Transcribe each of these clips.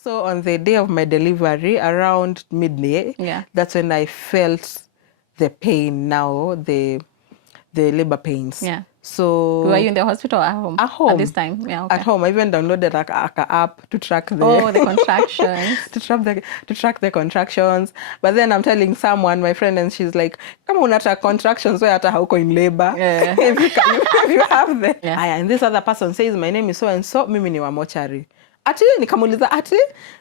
So on the day of my delivery, around midday, that's when I felt the pain now, the labor pains. Yeah. So were you in the hospital or at home? At home. At this time? Yeah, okay. At home. I even downloaded like a app to track the contractions. to track the contractions. But then I'm telling someone, my friend, and she's like, "Come on, track contractions. Where hata hauko in labor? Yeah. if you have them." Yeah. And this other person says, "My name is so and so. Mimi ni wa mochari." Ati nikamuuliza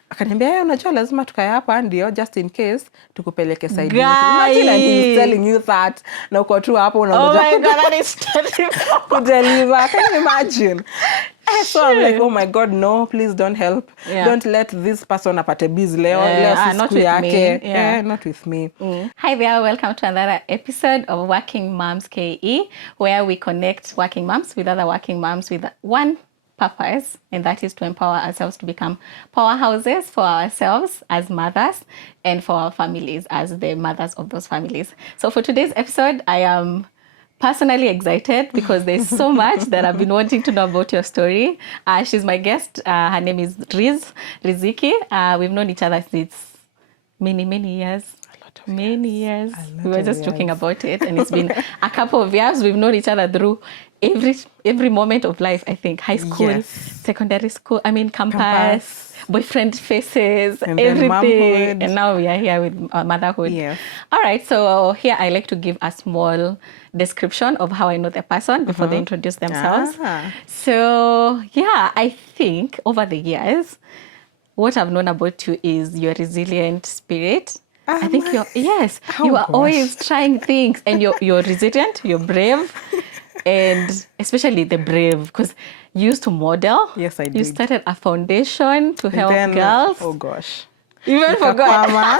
akaniambia unajua lazima tukae hapa ndio just in case tukupeleke side yetu. Imagine and he's telling you that na uko tu hapo unangoja. Oh my God, that is terrible. To deliver. Can you imagine? So I'm like, oh my God, no, please don't help. Yeah. Don't let this person apate busy leo. Not with me. Yeah, not with me. Hi there, welcome to another episode of Working Moms KE, where we connect working moms with other working moms with one purpose, and that is to empower ourselves to become powerhouses for ourselves as mothers and for our families as the mothers of those families. So for today's episode, I am personally excited because there's so much that I've been wanting to know about your story. She's my guest. Her name is Riziki. We've known each other since many years. Many years. We were just joking about it, and it's been a couple of years. We've known each other through every moment of life, I think. High school, secondary school, campus, boyfriend faces, and everything. And now we are here with motherhood. Yes. All right, so here I like to give a small description of how I know the person before they introduce themselves. So yeah, I think over the years, what I've known about you is your resilient spirit. I think you are always trying things, and you're resilient, you're brave, and especially the brave, because you used to model. Yes, I did. You started a foundation to help girls. Oh gosh. You even forgot.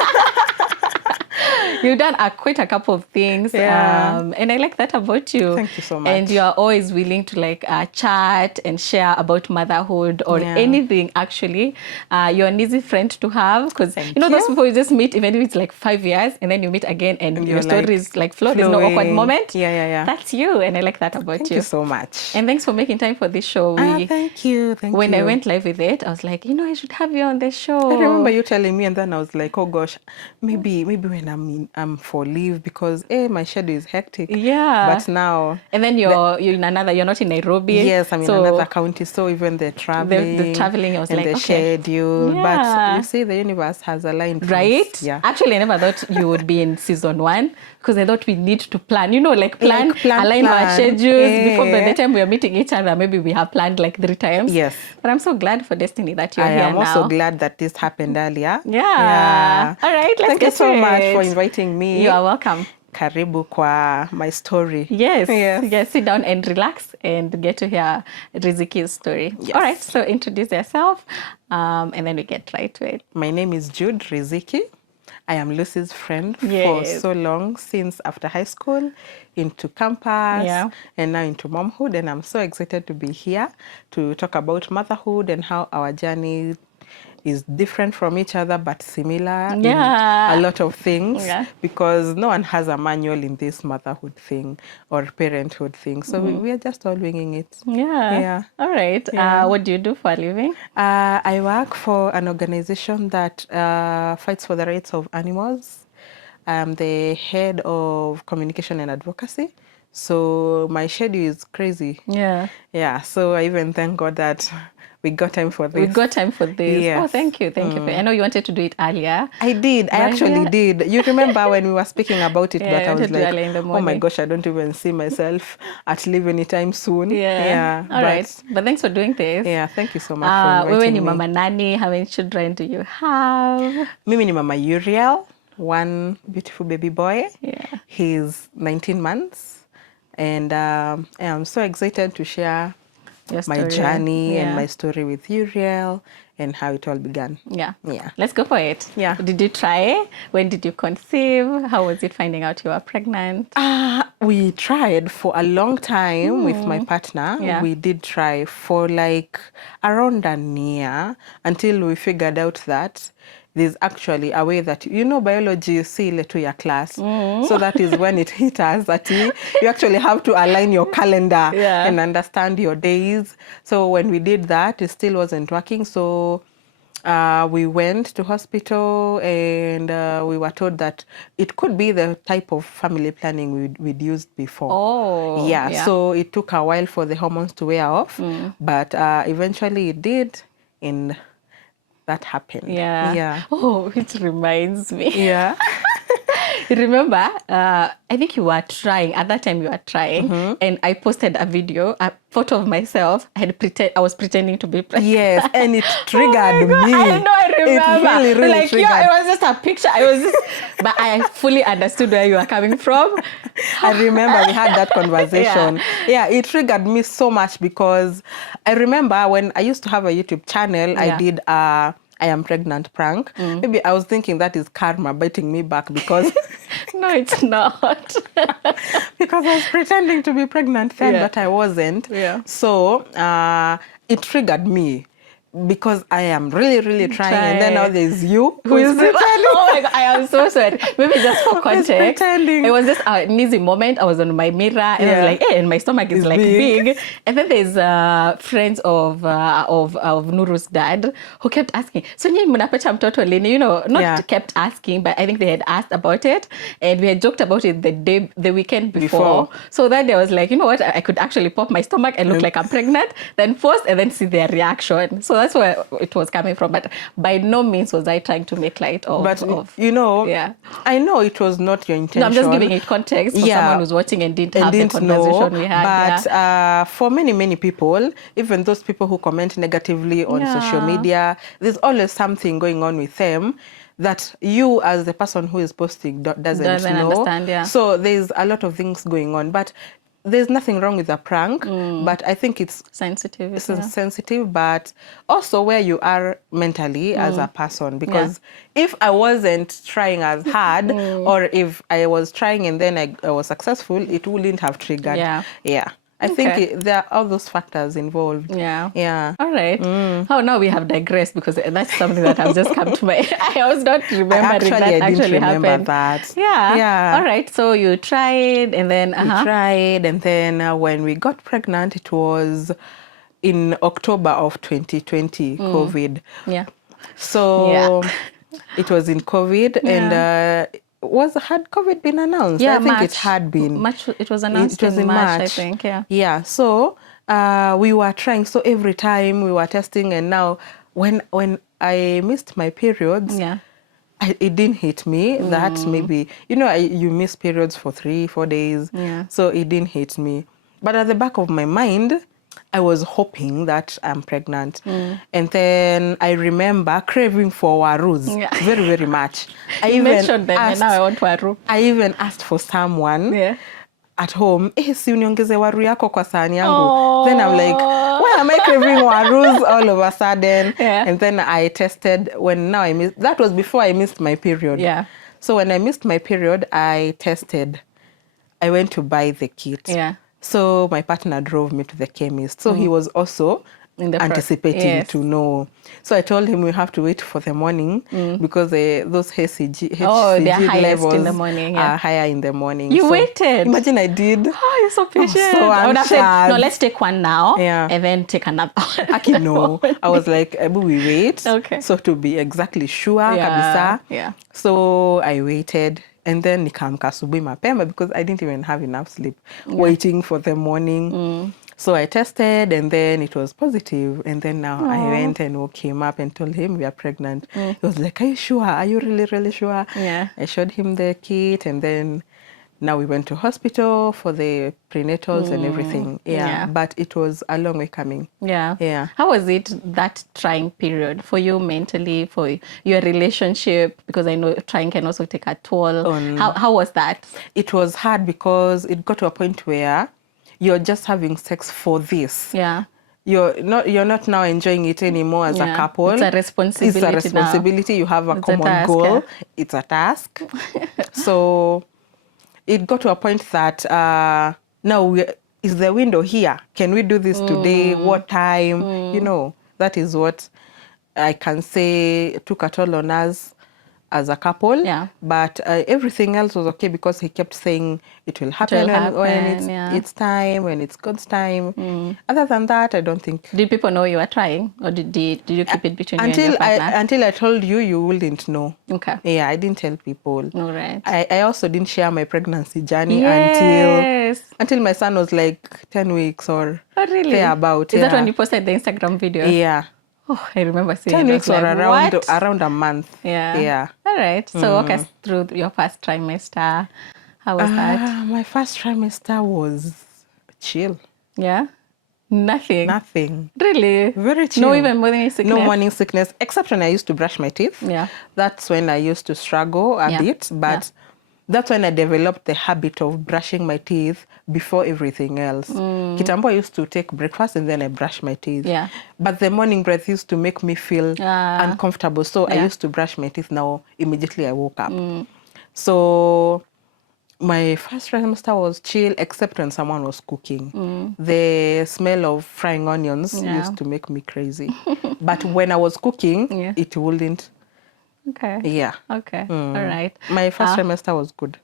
You've done quite a couple of things, and I like that about you. Thank you so much. And you are always willing to chat and share about motherhood or anything. Actually, you're an easy friend to have, because those people you just meet, even if it's like 5 years, and then you meet again, and your story is like flowing. There's no awkward moment. Yeah. That's you, and I like that about you. Thank you so much. And thanks for making time for this show. Thank you. When I went live with it, I was like, I should have you on the show. I remember you telling me, and then I was like, oh gosh, maybe when I'm for leave, because my schedule is hectic. Yeah. But now. And then you're not in Nairobi. Yes, I'm in another county, so even the traveling. The traveling, I was and like, the schedule. Yeah. But you see, the universe has aligned. Right? Yeah. Actually, I never thought you would be in season 1, because I thought we need to plan, align our schedules before by the time we are meeting each other. Maybe we have planned like 3 times. Yes. But I'm so glad for Destiny that you're here now. I am also glad that this happened earlier. Yeah. All right, let's Thank get you so to much it. for inviting me. You are welcome. Karibu kwa my story. Yes. Sit down and relax and get to hear Riziki's story. Yes. All right, so introduce yourself, and then we get right to it. My name is Jude Riziki. I am Lucy's friend for so long, since after high school, into campus, and now into momhood. And I'm so excited to be here to talk about motherhood and how our journey is different from each other, but similar in a lot of things, because no one has a manual in this motherhood thing or parenthood thing. So we are just all winging it. Yeah. All right. Yeah. What do you do for a living? I work for an organization that fights for the rights of animals. I'm the head of communication and advocacy. So my schedule is crazy. Yeah. So I even thank God that we got time for this. Yes. Oh, thank you. I know you wanted to do it earlier. I did. I actually did. You remember when we were speaking about it, that I was like, oh my gosh, I don't even see myself at leave anytime soon. All right. But thanks for doing this. Yeah, thank you so much for inviting me. Wewe ni mama nani? How many children do you have? Mimi ni mama Uriel, one beautiful baby boy. Yeah. He's 19 months. And I'm so excited to share my journey and my story with Uriel and how it all began. Yeah. Let's go for it. Yeah. Did you try? When did you conceive? How was it finding out you were pregnant? We tried for a long time with my partner. Yeah. We did try for like around a year until we figured out that there's actually a way that, biology, you see to your class. So that is when it hit us that you actually have to align your calendar and understand your days. So when we did that, it still wasn't working. So we went to hospital and we were told that it could be the type of family planning we'd used before. Oh, yeah. So it took a while for the hormones to wear off, but eventually it did, and that happened. Yeah. Oh, it reminds me. Yeah. Remember, I think you were trying, at that time you were trying, and I posted a video, a photo of myself. I was pretending to be pregnant. Yes, and it triggered me. I know, I remember. It really like, triggered. It was just a picture. But I fully understood where you were coming from. I remember we had that conversation. Yeah, it triggered me so much because I remember when I used to have a YouTube channel, I did I am pregnant prank. Maybe I was thinking that is karma biting me back because... No, it's not. Because I was pretending to be pregnant then, but I wasn't. Yeah. So it triggered me because I am really, really trying. And then now there's you who is pretending. Oh my God, I am so sorry. Maybe just for context. It was just an easy moment. I was on my mirror and I was like, hey, and my stomach is like big. And then there's friends of Nuru's dad who kept asking, so nyinyi mnapata mtoto lini? You know, not kept asking, but I think they had asked about it. And we had joked about it the weekend before. So then I was like, you know what? I could actually pop my stomach and look like I'm pregnant, then post and then see their reaction. So that's where it was coming from. But by no means was I trying to make light of... But, you know, I know it was not your intention. No, I'm just giving it context for someone who's watching and didn't have the conversation we had. But for many, many people, even those people who comment negatively on social media, there's always something going on with them that you as the person who is posting doesn't know. Understand, So there's a lot of things going on. But there's nothing wrong with a prank, but I think it's sensitive. It's sensitive, but also where you are mentally as a person. Because if I wasn't trying as hard, or if I was trying and then I was successful, it wouldn't have triggered. Yeah. I think there are all those factors involved. Yeah. All right. Oh, now we have digressed because that's something that has just come to my... I was not remembering that actually happened. That. Yeah. All right. So you tried and then... We tried, and then when we got pregnant, it was in October of 2020, COVID. Yeah. So it was in COVID and... had COVID been announced? Yeah, I think March. It had been. March, it was announced in March, I think, Yeah, so we were trying. So every time we were testing, and now when I missed my periods, it didn't hit me that maybe, you know, you miss periods for 3-4 days. So it didn't hit me. But at the back of my mind, I was hoping that I'm pregnant. And then I remember craving for warus very, very much. You mentioned them and now I want waru. I even asked for someone at home, si uniongeze waru yako kwa sahani yangu. Then I'm like, why am I craving warus all of a sudden? And then I tested that was before I missed my period. So when I missed my period, I tested. I went to buy the kit. So my partner drove me to the chemist. So he was also anticipating to know. So I told him we have to wait for the morning because those HCG levels in the morning, are higher in the morning. You waited? Imagine I did. Oh, you're so patient. So I would have said, no, let's take one now and then take another one. Aki, no. I was like, we wait. So to be exactly sure, kabisa. So I waited. And then nikaamka asubuhi mapema because I didn't even have enough sleep waiting for the morning. So I tested and then it was positive. And then now I went and came up and told him we are pregnant. He was like, are you sure? Are you really, really sure? I showed him the kit and then now we went to hospital for the prenatals and everything. But it was a long way coming. How was it, that trying period for you mentally, for your relationship? Because I know trying can also take a toll. How was that? It was hard because it got to a point where you're just having sex for this. You're not now enjoying it anymore as a couple. It's a responsibility. You have a common goal. It's a task. So it got to a point that now is the window here. Can we do this today? What time? You know, that is what I can say took a toll on us. as a couple. Yeah. But everything else was okay because he kept saying it will happen, when it's time, when it's God's time. Other than that, I don't think. Did people know you were trying, or did you keep it between you and your partner? Until I told you, you wouldn't know. Okay. Yeah, I didn't tell people. All right. I also didn't share my pregnancy journey until my son was like 10 weeks or thereabout. Is that when you posted the Instagram video? Yeah. Oh, I remember seeing 10 weeks or like, around a month. Yeah. All right. So walk us through your first trimester. How was that? My first trimester was chill. Yeah? Nothing. Really? Very chill. No even morning sickness? No morning sickness, except when I used to brush my teeth. Yeah. That's when I used to struggle a bit, but that's when I developed the habit of brushing my teeth before everything else. Kitambo, I used to take breakfast and then I brush my teeth. Yeah. But the morning breath used to make me feel uncomfortable. So I used to brush my teeth now immediately I woke up. So my first trimester was chill, except when someone was cooking. The smell of frying onions used to make me crazy. But when I was cooking, it wouldn't. Okay. Yeah. Okay. All right. My first trimester was good.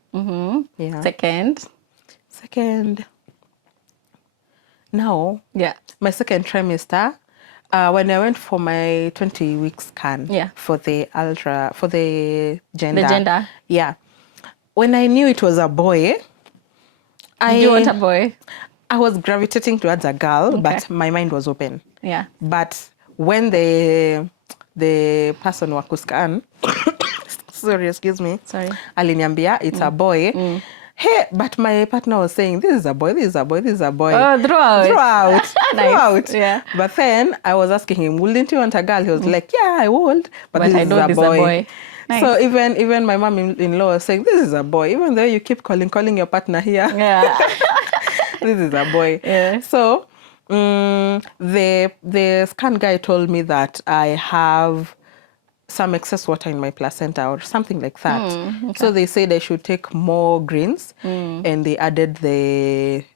Yeah. Second. Now, my second trimester, when I went for my 20-week scan for the gender. The gender. Yeah. When I knew it was a boy, Did you want a boy? I was gravitating towards a girl, but my mind was open. Yeah. But when the person wa kuscan, sorry, excuse me. Sorry. Aliniambia, it's a boy. Hey, but my partner was saying, this is a boy, this is a boy, this is a boy. Oh, throughout. Throughout. Yeah. But then I was asking him, wouldn't you want a girl? He was like, yeah, I would. But this I is know a this boy. Is a boy. Nice. So even my mom-in-law was saying, this is a boy. Even though you keep calling your partner here. Yeah. This is a boy. Yeah. So the scan guy told me that I have some excess water in my placenta or something like that. So they said I should take more greens, and they added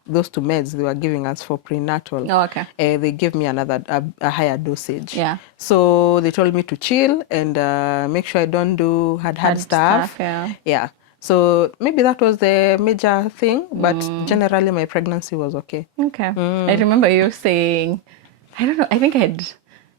those two meds they were giving us for prenatal. Oh, okay. They gave me a higher dosage. Yeah. So they told me to chill and make sure I don't do hard stuff. Yeah. So maybe that was the major thing, but generally my pregnancy was okay. Okay. I remember you saying, I don't know, I think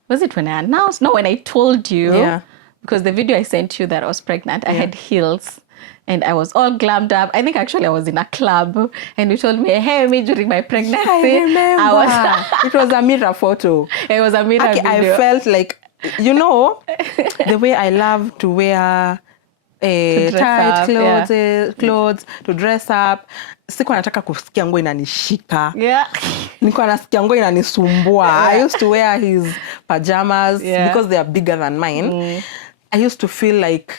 was it when I announced? No, when I told you. Yeah. Because the video I sent you that I was pregnant, I had heels and I was all glammed up. I think actually I was in a club and you told me, hey, me during my pregnancy. I remember. It was a mirror photo. It was a mirror video. I felt like, the way I love to wear tight clothes, to dress up. Sikuwa nataka kusikia nguo inanishika. Nilikuwa nasikia nguo inanisumbua. I used to wear his pajamas because they are bigger than mine. I used to feel like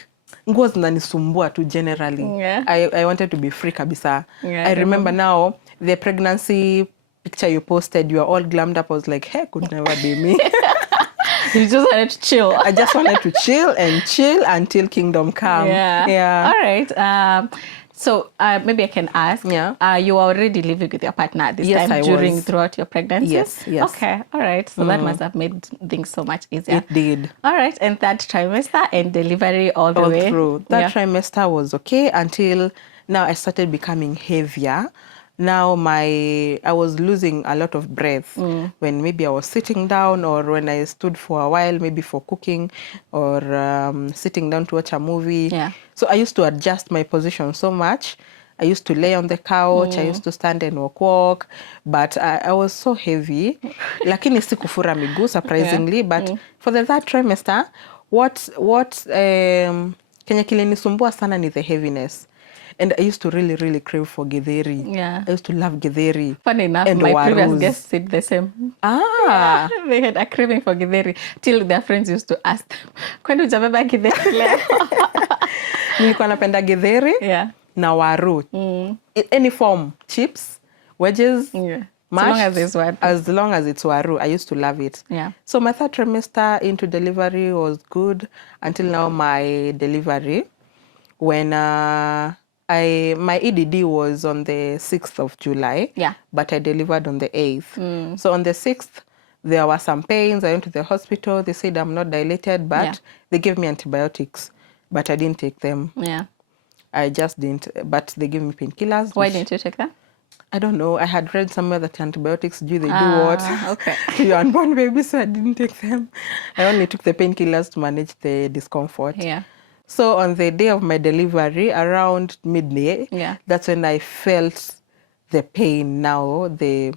nguo zinanisumbua tu generally. I wanted to be free kabisa. I remember now the pregnancy picture you posted, you are all glammed up. I was like, hey, could never be me. You just wanted to chill. I just wanted to chill until kingdom come. Yeah. All right. So maybe I can ask. Yeah. You were already living with your partner at this time throughout your pregnancy? Yes. Okay. All right. So that must have made things so much easier. It did. All right. And that trimester and delivery all the way? Through. That trimester was okay until now I started becoming heavier. Now I was losing a lot of breath when maybe I was sitting down or when I stood for a while, maybe for cooking or sitting down to watch a movie. Yeah. So I used to adjust my position so much. I used to lay on the couch. I used to stand and walk. But I was so heavy. Lakini sikufura miguu, surprisingly. But for the third trimester, what Kenya kilinisumbua sana ni the heaviness. And I used to really, really crave for githeri. Yeah. I used to love githeri. Funny enough, and my warus. previous guests said the same. They had a craving for githeri. Till their friends used to ask them, kwani hujabeba githeri leo? Nilikuwa napenda githeri na waru. In any form, chips, wedges, mashed, as long as it's waru. I used to love it. Yeah. So my third trimester into delivery was good until now my delivery. When my EDD was on the 6th of July, but I delivered on the 8th. So on the 6th, there were some pains. I went to the hospital. They said I'm not dilated, but they gave me antibiotics. but I didn't take them. Yeah. I just didn't, but they gave me painkillers. Why didn't you take them? I don't know. I had read somewhere that antibiotics do what okay. to your unborn baby, so I didn't take them. I only took the painkillers to manage the discomfort. Yeah. So on the day of my delivery, around midday, that's when I felt the pain now, the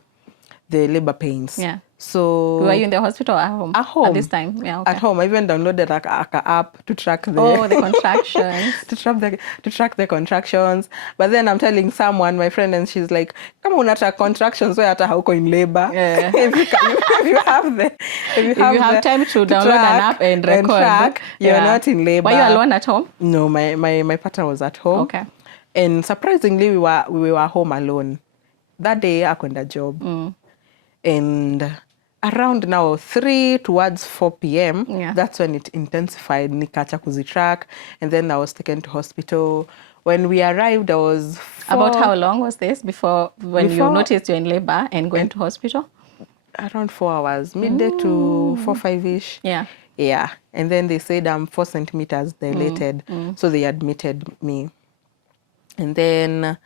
labor pains. Yeah. So were you in the hospital or at home? At home. At this time? Yeah, okay. At home. I even downloaded an app to track the contractions. to track the contractions. But then I'm telling someone, my friend, and she's like, "Come on, track contractions. Where how go in labor? Yeah. if you have time to download an app and record, track, you're not in labor." Were you alone at home? No, my partner was at home. Okay. And surprisingly, we were home alone. That day, I got a job. And around now 3 towards 4 p.m. That's when it intensified. Nikacha kuzitrack, and then I was taken to hospital. When we arrived, I was About how long was this before you noticed you're in labor and going to hospital? Around 4 hours, midday to 4-5ish. Yeah. And then they said I'm 4 centimeters dilated, so they admitted me. And then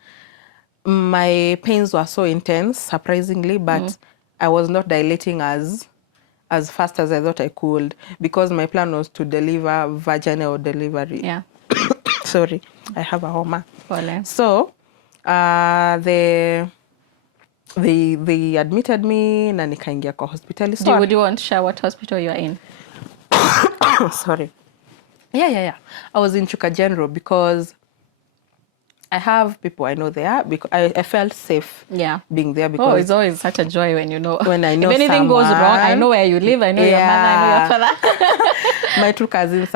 my pains were so intense, surprisingly, but I was not dilating as fast as I thought I could, because my plan was to deliver vaginal delivery. Yeah. Sorry, I have a homa. So, they admitted me na nikaingia kwa hospitali. So would you want to share what hospital you are in? Sorry. Yeah. I was in Chuka General because I have people I know there, because I felt safe being there. Because it's always such a joy when you know. When I know if anything goes wrong, I know where you live, I know your mother, I know your father. My 2 cousins,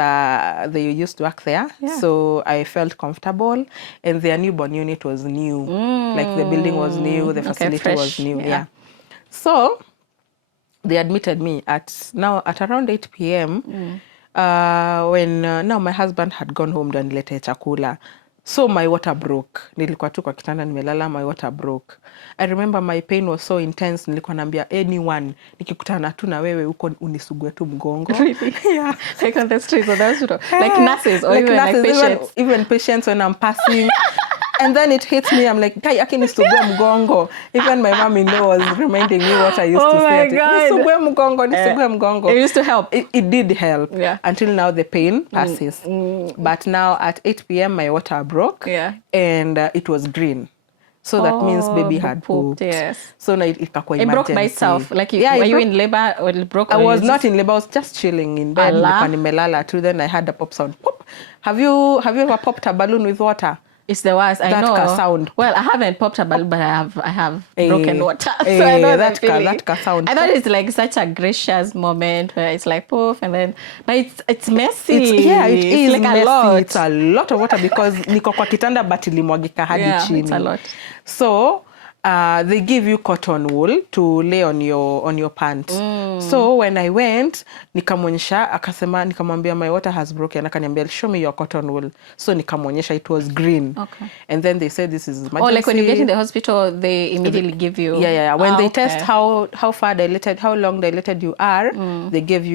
they used to work there, so I felt comfortable. And their newborn unit was new. Like the building was new, the facility was new. Yeah. So they admitted me at around 8 p.m. When now my husband had gone home to nilete chakula. So my water broke. Nilikuwa tu kwa kitanda nimelala, my water broke. I remember my pain was so intense, nilikuwa naambia anyone, nikikutana tu na wewe huko unisugue tu mgongo. Really? Yeah. Like on the streets of the hospital. Like nurses or even like patients. Even patients when I'm passing. And then it hits me, I'm like, "Kai, yake nisugue mgongo." Even my mom-in-law was reminding me what I used to say. Nisugue mgongo. It used to help. It did help. Until now the pain passes. But now at 8 p.m. my water broke. And it was green. So that means baby had pooped. Yes. So now it emergency. It broke by itself. Like were you in labor or it broke? I was not in labor. I was just chilling in bed. Then I had a pop sound. Pop. Have you ever popped a balloon with water? It's the worst. I know. That sound. Well, I haven't popped a balloon, but I have broken water. So I know that feeling. That sound. I thought it's like such a gracious moment where it's like poof, and then, but it's messy. It is like messy. A lot. It's a lot of water because niko kwa kitanda but ilimwagika hadi chini. It's a lot. So they give you cotton wool to lay on your pants. So when I went, nikamwambia my water has broken. Akaniambia, "Show me your cotton wool." So nikamwonyesha, it was green. Okay. And then they said this is emergency. Oh, like when you get in the hospital, they immediately give you. Yeah. When they test how far dilated, how long dilated you are, they give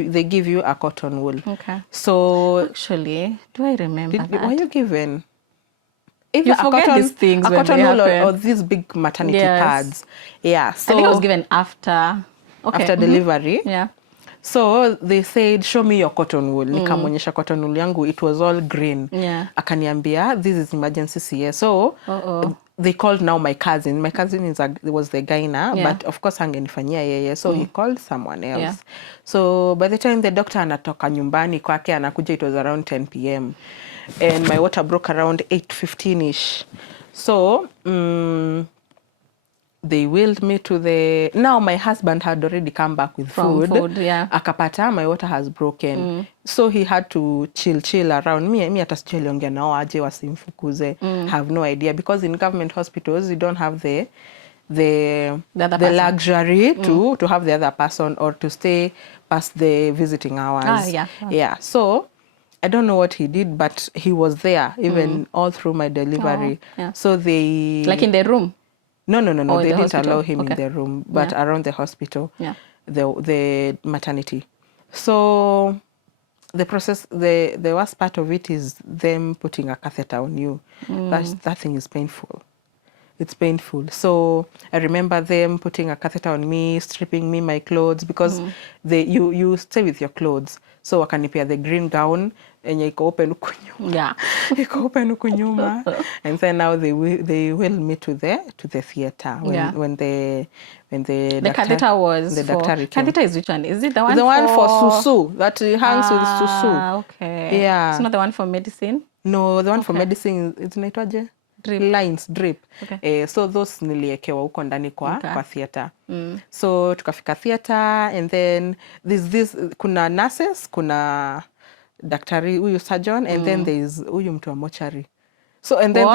you a cotton wool. Okay. So actually, do I remember that? Were you given? You forget these things. A cotton wool or these big maternity pads. Yeah. So I think I was given after delivery. Yeah. So they said, "Show me your cotton wool." Nikamwonyesha cotton wool yangu. It was all green. Yeah. Akaniambia, "This is emergency CA." So they called now my cousin. My cousin was the gyna, but of course hangenifanyia yeye. So he called someone else. Yeah. So by the time the doctor anatoka nyumbani kwake anakuja, it was around 10 p.m. And my water broke around 8:15ish. So they wheeled me to the... Now my husband had already come back with food. Akapata, my water has broken. So he had to chill around me. Mi hata sijui aliongea nao aje wasimfukuze. Have no idea, because in government hospitals you don't have the luxury to have the other person or to stay past the visiting hours. Yeah. So I don't know what he did, but he was there even all through my delivery. So they... Like in the room? No. They didn't allow him in the room, but around the hospital, the maternity. So the process, the worst part of it is them putting a catheter on you. That thing is painful. It's painful. So I remember them putting a catheter on me, stripping me my clothes, because you stay with your clothes. So wakanipea the green gown enye iko open huku nyuma. Yeah. Iko open huku nyuma. And then now they wheeled me to the theater when the catheter was the for catheter is which one? Is it the one for susu that hangs with susu? Okay. Yeah. It's not the one for medicine? No, the one for medicine is inaitwaje? Drip. Okay. So those niliekewa huko ndani kwa theater. So tukafika theater, and then this kuna nurses, kuna daktari huyu surgeon, and then there is huyu mtu wa mortuary. So and then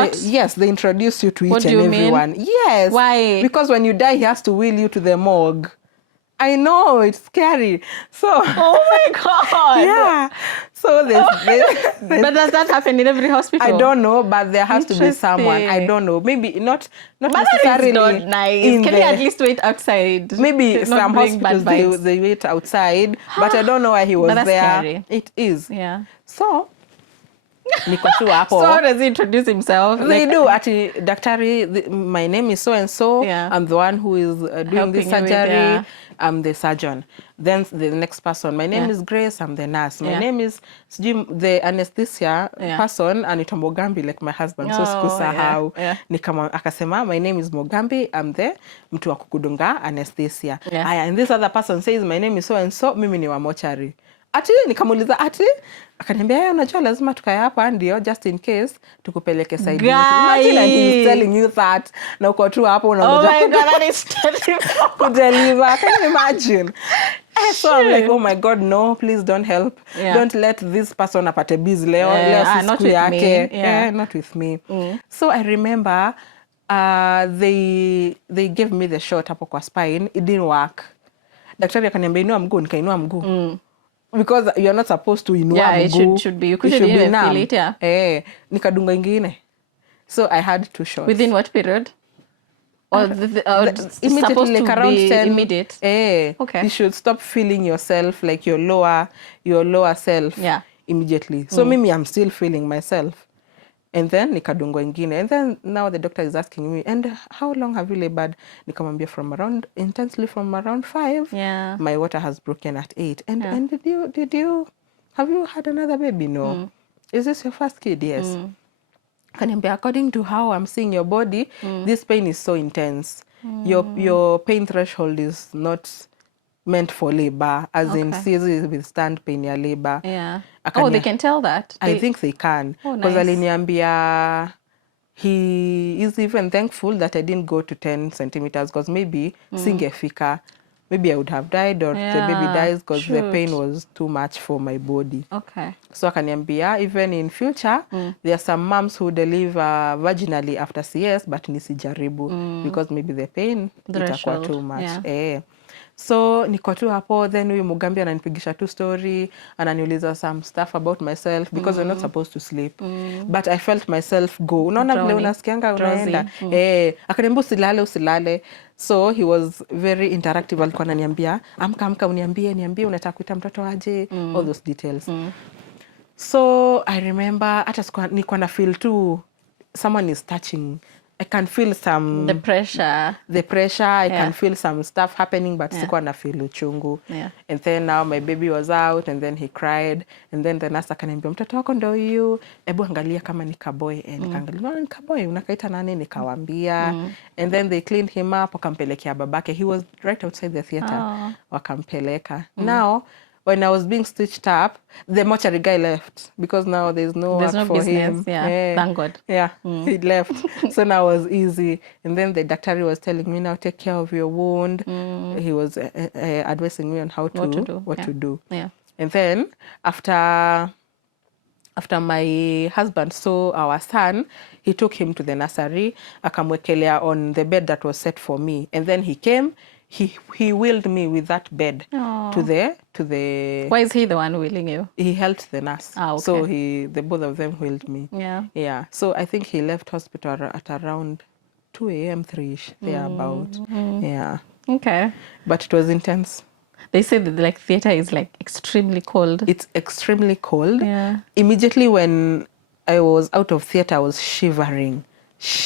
they introduce you to each and everyone. Mean? Yes. Why? Because when you die, he has to wheel you to the morgue. I know, it's scary. So oh my God. Yeah. So but does that happen in every hospital? I don't know, but there has to be someone. I don't know. Maybe not necessarily. Not nice. Can you at least wait outside? Maybe some hospitals they wait outside, but I don't know why he was there. Scary. It is. Yeah. So niko tu hapo. So how does he introduce himself? They do. Ati daktari, my name is so and so. I'm the one who is doing this surgery. I'm the surgeon. Then the next person, my name is Grace, I'm the nurse. My name is the anesthesia person, anaitwa Mogambi, like my husband. So sikusahau. Akasema, my name is Mogambi, I'm the mtu wa kukudunga anesthesia. And this other person says, my name is so and so, mimi ni wa mortuary. Ati nikamuuliza akaniambia unajua lazima tukae hapa ndio just in case tukupeleke side. Imagine he's telling you that na uko tu hapo unangoja. Oh my God, that is terrible. Kudeliver. Can you imagine? So I'm like, oh my God, no, please don't help. Don't let this person apate busy leo not with me. Not with me. So I remember they gave me the shot hapo kwa spine. It didn't work. Daktari akaniambia inua mguu, nikainua mguu. Because you're not supposed to inua mguu. It should be. You couldn't even feel it, nikadunga ingine. So I had 2 shots. Within what period? Or immediately, like around 10. Immediate? Okay. You should stop feeling yourself like your lower self immediately. So maybe I'm still feeling myself. And then nikadungwa ingine. And then now the doctor is asking me, and how long have you labored? Nikamwambia intensely from around 5. My water has broken at 8. And have you had another baby? No. Is this your first kid? Yes. Kaniambia, according to how I'm seeing your body, this pain is so intense. Your pain threshold is not meant for labor, as in easy withstand pain ya labor. They can tell that? I think they can. Because aliniambia he is even thankful that I didn't go to 10 centimeters because maybe singefika. Maybe I would have died or the baby dies because the pain was too much for my body. Okay. So akaniambia, even in future, there are some moms who deliver vaginally after CS, but nisijaribu because maybe the pain itakuwa too much. So niko tu hapo, then huyu Mugambi ananipigisha tu story, ananiuliza some stuff about myself because we're not supposed to sleep. But I felt myself go. Unaona vile unasikianga unaenda. Akaniambia usilale. So he was very interactive. Alikuwa ananiambia, amka niambie unataka kuita mtoto aje, all those details. So I remember hata nilikuwa na feel too someone is touching. I can feel the pressure. I can feel some stuff happening, but sikuwa na feel uchungu. And then now my baby was out, and then he cried, and then the nurse akaniambia mtoto wako ndio huyu, hebu angalia kama ni kaboy. And nikaangalia, no, ni kaboy, unakaita nani? Nikawaambia. And then they cleaned him up, wakampelekea babake. He was right outside the theater. Wakampeleka. Now when I was being stitched up, the mortuary guy left because now there's no work for business. him. Thank God. He left. So now it was easy. And then the doctor was telling me, now take care of your wound. He was advising me on what to do. And then after my husband saw our son, he took him to the nursery, akamwekelea on the bed that was set for me. And then he came. He wheeled me with that bed to the. Why is he the one wheeling you? He helped the nurse. Okay. So the both of them wheeled me. Yeah. So I think he left hospital at around 2 a.m. 3ish. There about. Yeah. Okay. But it was intense. They say that like theater is like extremely cold. It's extremely cold. Yeah. Immediately when I was out of theater, I was shivering.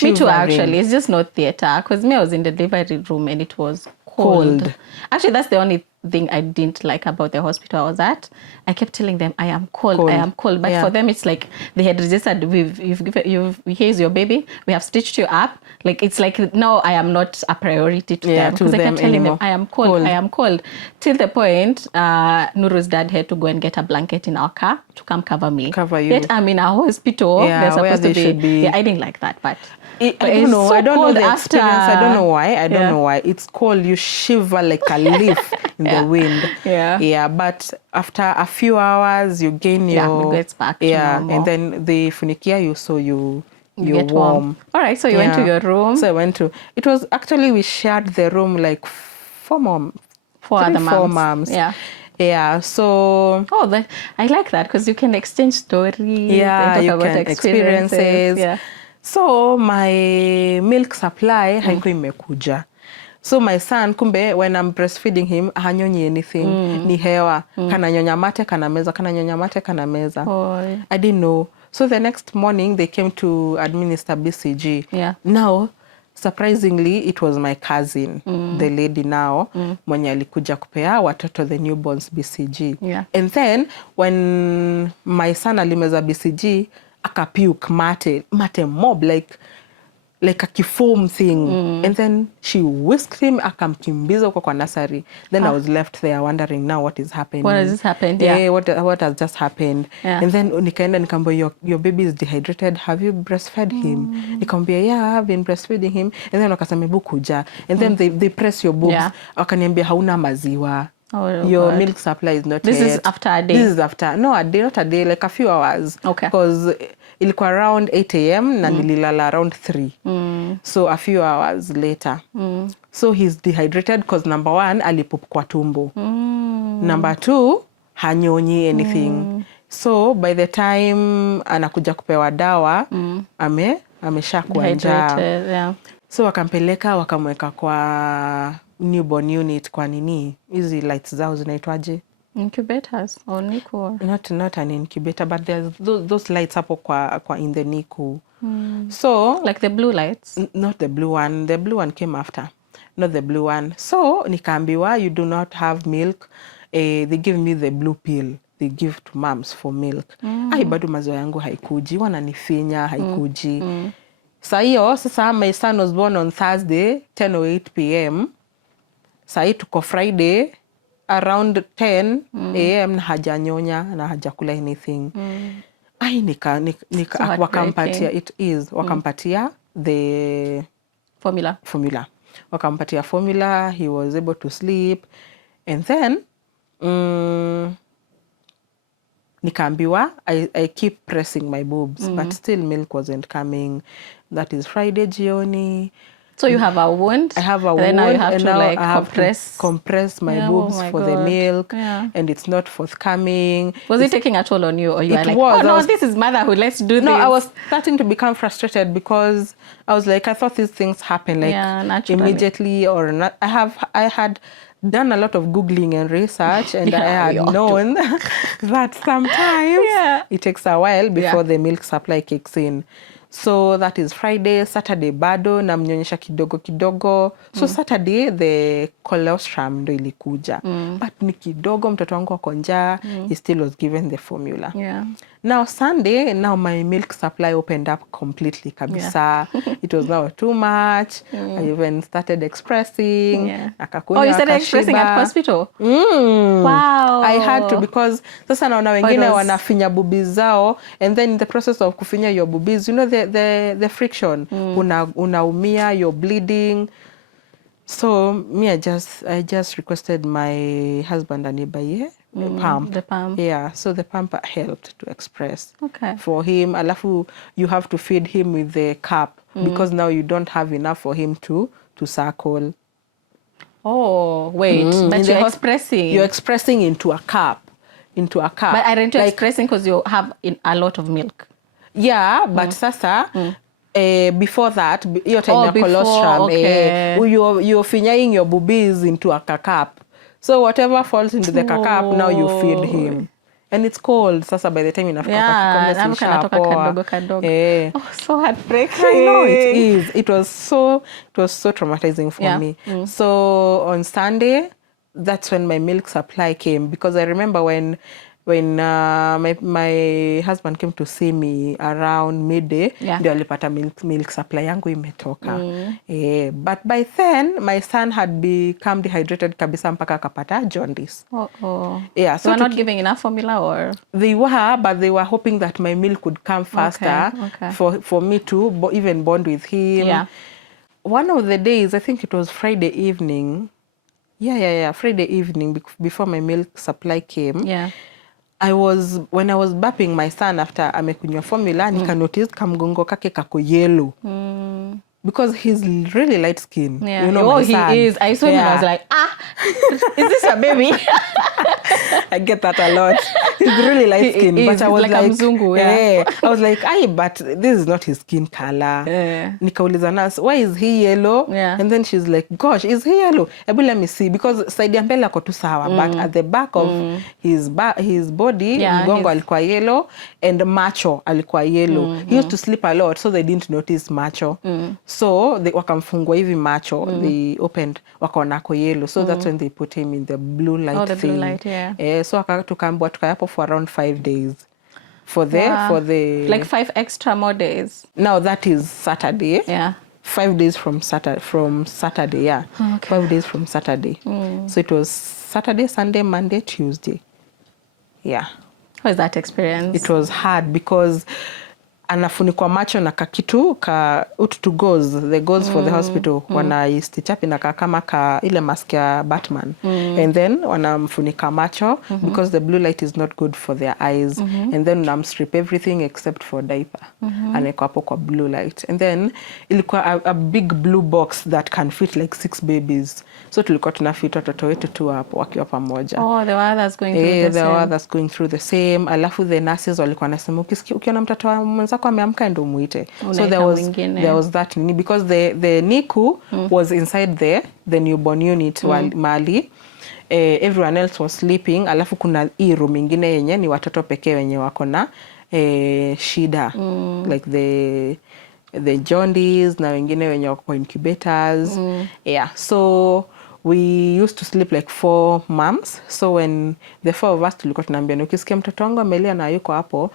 Me too, actually. It's just not theater. Because me, I was in the delivery room and it was cold. Actually, that's the only thing I didn't like about the hospital I was at. I kept telling them, I am cold. I am cold. But for them, it's like they had registered, here's your baby. We have stitched you up. Like, it's like, no, I am not a priority to them. Because I kept telling them, I am cold. I am cold. Till the point, Nuru's dad had to go and get a blanket in our car to come cover me. Cover you. Yet I'm in a hospital. They're supposed to be. Yeah, I didn't like that, but I don't know. So I don't know the experience. I don't know why. I don't know why. It's cold. You shiver like a leaf in the wind. Yeah. But after a few hours, you gain your. It gets back to normal. And then they funikia you, so you're get warm. All right. So you went to your room. So I went to. It was actually we shared the room like four other moms. Yeah, so... Oh, I like that because you can exchange stories. Yeah, you can experiences. Yeah. So my milk supply haiko imekuja. So my son, kumbe, when I'm breastfeeding him, hanyonyi anything. Ni hewa. Kana nyonya mate, kana meza. Kana nyonya mate, kana meza. I didn't know. So the next morning, they came to administer BCG. Yeah. Now, surprisingly, it was my cousin, the lady now, mwenye alikuja kupea watoto the newborns BCG. Yeah. And then, when my son alimeza BCG, akapuke mate mob, like a kifoam thing. And then she whisked him, akamkimbiza kwa nursery. Then I was left there wondering now what is happening. What has just happened? Yeah, what has just happened. Yeah. And then nikaenda nikamwambia, your baby is dehydrated. Have you breastfed him? Nikamwambia, yeah, I've been breastfeeding him. And then wakasema kuja. And then they press your boobs. Yeah. Wakaniambia hauna maziwa. Oh, your milk supply is not this yet. This is after a day? This is after, no, a day, not a day, like a few hours. Okay. Because ilikuwa around 8 a.m. na nililala around 3. So a few hours later. So he's dehydrated because number 1, alipup kwa tumbo. Number 2, hanyonyi anything. So by the time anakuja kupewa dawa, ameshakuwa njaa. Yeah. So wakampeleka, wakamweka kwa newborn unit kwa nini? Hizi lights zao zinaitwaje? Incubators or NICU? Not an incubator, but there's those lights hapo kwa in the NICU. So like the blue lights? Not the blue one. The blue one came after. Not the blue one. So nikaambiwa, you do not have milk. They give me the blue pill. They give to moms for milk. Ai bado maziwa yangu haikuji. Wananifinya haikuji. Sasa my son was born on Thursday, 10:08 p.m. Sai tuko Friday around 10 a.m. na hajanyonya na hajakula anything. Ai wakampatia wakampatia the formula. Wakampatia formula, he was able to sleep. And then nikaambiwa, I keep pressing my boobs, but still milk wasn't coming. That is Friday jioni. So you have a wound? I have a wound. Then now you have to like compress my boobs for the milk. Yeah. And it's not forthcoming. Was it taking a toll on you? Or you were like, this is motherhood, let's do this? No, I was starting to become frustrated because I was like, I thought these things happen like immediately or not. I had done a lot of Googling and research, and I had known that sometimes it takes a while before the milk supply kicks in. So that is Friday. Saturday bado namnyonyesha kidogo. So Saturday the colostrum ndo ilikuja. But ni kidogo, mtoto wangu ako njaa. He still was given the formula. Yeah. Now Sunday, my milk supply opened up completely kabisa. It was now too much. I even started expressing. You started expressing at hospital? Wow. I had to, because sasa naona wengine wanafinya boobies zao, and then in the process of kufinya your boobies, you know the friction, unaumia, you're bleeding. So me, I just requested my husband anibaye pump. The pump. Yeah, so the pump helped to express for him. Alafu, you have to feed him with the cup because now you don't have enough for him to suckle. Oh, wait, but you're expressing. You're expressing into a cup. But aren't you expressing because you have a lot of milk? Yeah, but sasa, before that, your time colostrum, you're finyaing your boobies into a cup. So whatever falls into the cup, now you feed him. And it's cold. Sasa by the time inafika kikombe kadogo. Oh, so heartbreaking. I know it is. It was so traumatizing for me. So on Sunday, that's when my milk supply came, because I remember when my husband came to see me around midday, ndio alipata milk supply yangu imetoka. But by then my son had become dehydrated kabisa mpaka akapata jaundice. Yeah, so they were not giving enough formula, or they were, but they were hoping that my milk would come faster for me to even bond with him. Yeah. One of the days, I think it was Friday evening. Friday evening before my milk supply came. Yeah. When I was burping my son after amekunywa formula, nika notice kamgongo kake kako yellow. Because he's really light skin. Yeah. You know, my son. He is. I saw him and I was like, is this your baby? I get that a lot. He's really light skin. But I was like mzungu, I was like, but this is not his skin color. Nikauliza nurse, why is he yellow? And then she's like, gosh, is he yellow? Ebu let me see. Because side ya mbele ako tu sawa, but at the back of his body, mgongo alikuwa yellow and macho alikuwa yellow. He used to sleep a lot, so they didn't notice macho. So they wakamfungua hivi macho, they opened, wakaona ako yellow. So that's when they put him in the blue light thing. Blue light, so tukaambiwa tukayapo for around 5 days. For the like 5 extra more days. Now that is Saturday. 5 days from Saturday, yeah. 5 days from Saturday. So it was Saturday, Sunday, Monday, Tuesday. Yeah. How was that experience? It was hard because anafunikwa macho na kakitu ka utu gauze, the gauze for the hospital, wanaistitch up na kama ile mask ya Batman, and then wanamfunika macho because the blue light is not good for their eyes, and then unamstrip everything except for diaper, anaekwa hapo kwa blue light, and then ilikuwa a big blue box that can fit like 6 babies, so tulikuwa tunafit watoto wetu tu hapo wakiwa pamoja. There were others going through the same. There were others going through the same. Alafu the nurses walikuwa nasema ukiona mtoto wa mwenzako ameamka ndio muite. So there was that because the NICU was inside the newborn unit mali. Everyone else was sleeping. Alafu kuna hii room ingine yenye ni watoto pekee wenye wako na shida, like the jaundice na wengine wenye wako incubators. So we used to sleep like 4 moms. So when the 4 of us tulikuwa tunaambia ukisikia mtoto wangu amelia na yuko hapo.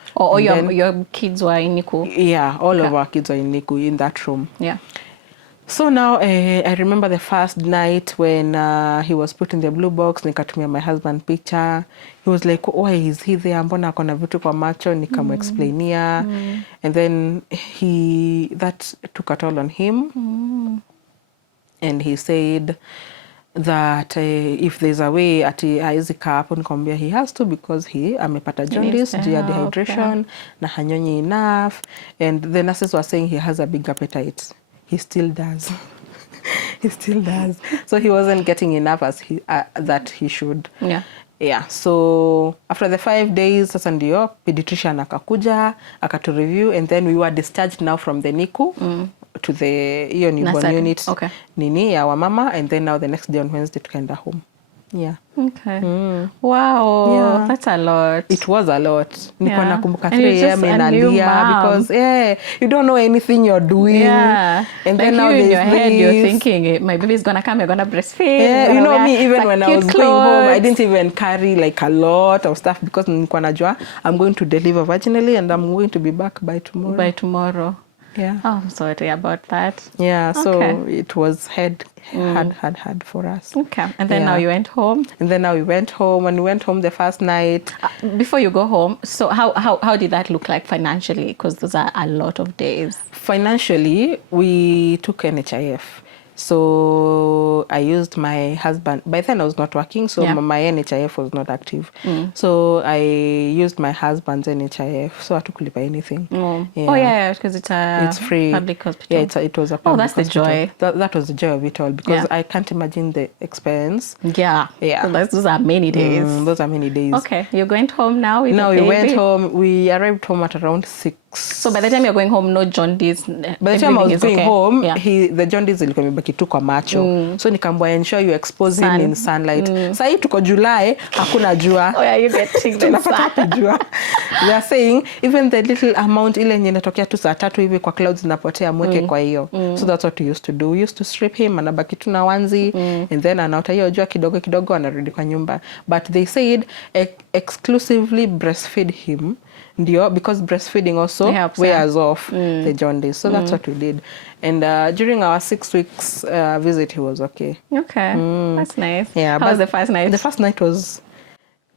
Your kids were in NICU? Yeah, all of our kids were in NICU in that room. Yeah. So now I remember the first night when he was put in the blue box, nikatumia my husband picture. He was like, why is he there? Mbona akona vitu kwa macho? Nikamexplainia. And then that took a toll on him. And he said that if there's a way ati haizi kaa hapo, nikamwambia he has to because he amepata jaundice, dehydration, na hanyonyi enough, and the nurses were saying he has a big appetite. He still does. He still does. So he wasn't getting enough as that he should. Yeah. So after the 5 days, sasa ndio pediatrician akakuja akatu review, and then we were discharged now from the NICU to the newborn unit nini ya wamama, and then now the next day on Wednesday tukaenda home. Yeah. Okay. Wow. Yeah. That's a lot. It was a lot. Nilikuwa nakumbuka 3 AM inalia because you don't know anything you're doing. Yeah. And like then now in your head you're thinking my baby's gonna come, you're gonna breastfeed. Yeah. You know me, even when I was going home, I didn't even carry like a lot of stuff because nilikuwa najua I'm going to deliver vaginally and I'm going to be back by tomorrow. Yeah. Oh, I'm sorry about that. Yeah, so it was hard for us. Okay. And then now you went home? And then now we went home, and we went home the first night. Before you go home, so how did that look like financially? Because those are a lot of days. Financially, we took NHIF. So I used my husband. By then I was not working, so my NHIF was not active. So I used my husband's NHIF. So I took anything. Because it's free. Public hospital. Yeah, it was a public that's hospital. The joy. That was the joy of it all, because I can't imagine the expense. Yeah. So those are many days. Those are many days. Okay, you went home now with the baby? We went home. We arrived home at around 6 So by the time you're going home, no jaundice. By the time I was going home, the jaundice ilikuwa imebaki tu kwa macho. So nikamwambia ensure you expose him in sunlight. Sasa hii tuko July, hakuna jua. Oh yeah, you getting the jua. They are saying even the little amount ile yenye inatokea tu saa 3 hivi kwa clouds inapotea mweke kwa hiyo. So that's what we used to do. We used to strip him, anabaki tu na wanzi, and then anaota hiyo jua kidogo kidogo anarudi kwa nyumba. But they said exclusively breastfeed him. Ndio, because breastfeeding also wears off the jaundice. So that's what we did. And during our 6 weeks visit, he was okay. Okay, that's nice. Yeah, how was the first night? The first night was...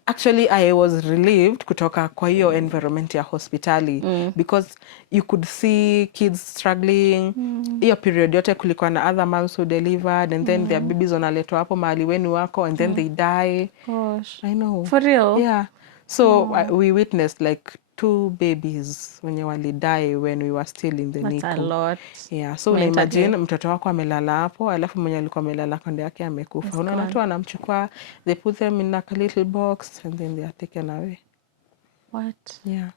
Actually, I was relieved kutoka kwa hiyo environment ya hospitali because you could see kids struggling. Hiyo period yote kulikuwa na other moms who delivered and then their babies wanaletwa hapo mahali wenu wako and then they die. Gosh. I know. For real? Yeah. So we witnessed like 2 babies wenye wali die when we were still in the NICU. That's a lot. Yeah, so imagine mtoto wako amelala hapo alafu mwenye alikuwa amelala kando yake amekufa. Unaona tu anamchukua, they put them in like a little box and then they are taken away. What? Yeah.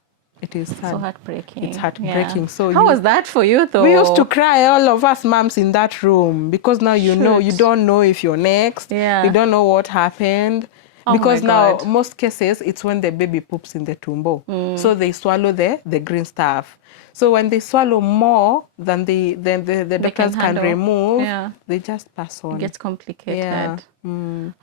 It is sad. So heartbreaking. It's heartbreaking. Yeah. So how was that for you though? We used to cry, all of us moms in that room, because now you know, you don't know if you're next. Yeah. You don't know what happened. Because now most cases it's when the baby poops in the tumbo, so they swallow the green stuff. So when they swallow more than the doctors can remove, they just pass on. It gets complicated. Yeah.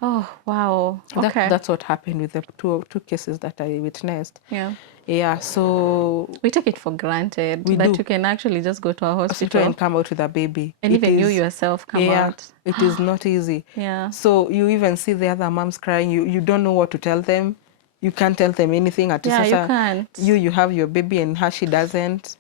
Oh wow. Okay. That's what happened with the two cases that I witnessed. Yeah. Yeah. So we take it for granted that you can actually just go to a hospital and come out with a baby. And even you yourself come out. It is not easy. Yeah. So you even see the other moms crying. You don't know what to tell them. You can't tell them anything. You can't. You have your baby and her, she doesn't.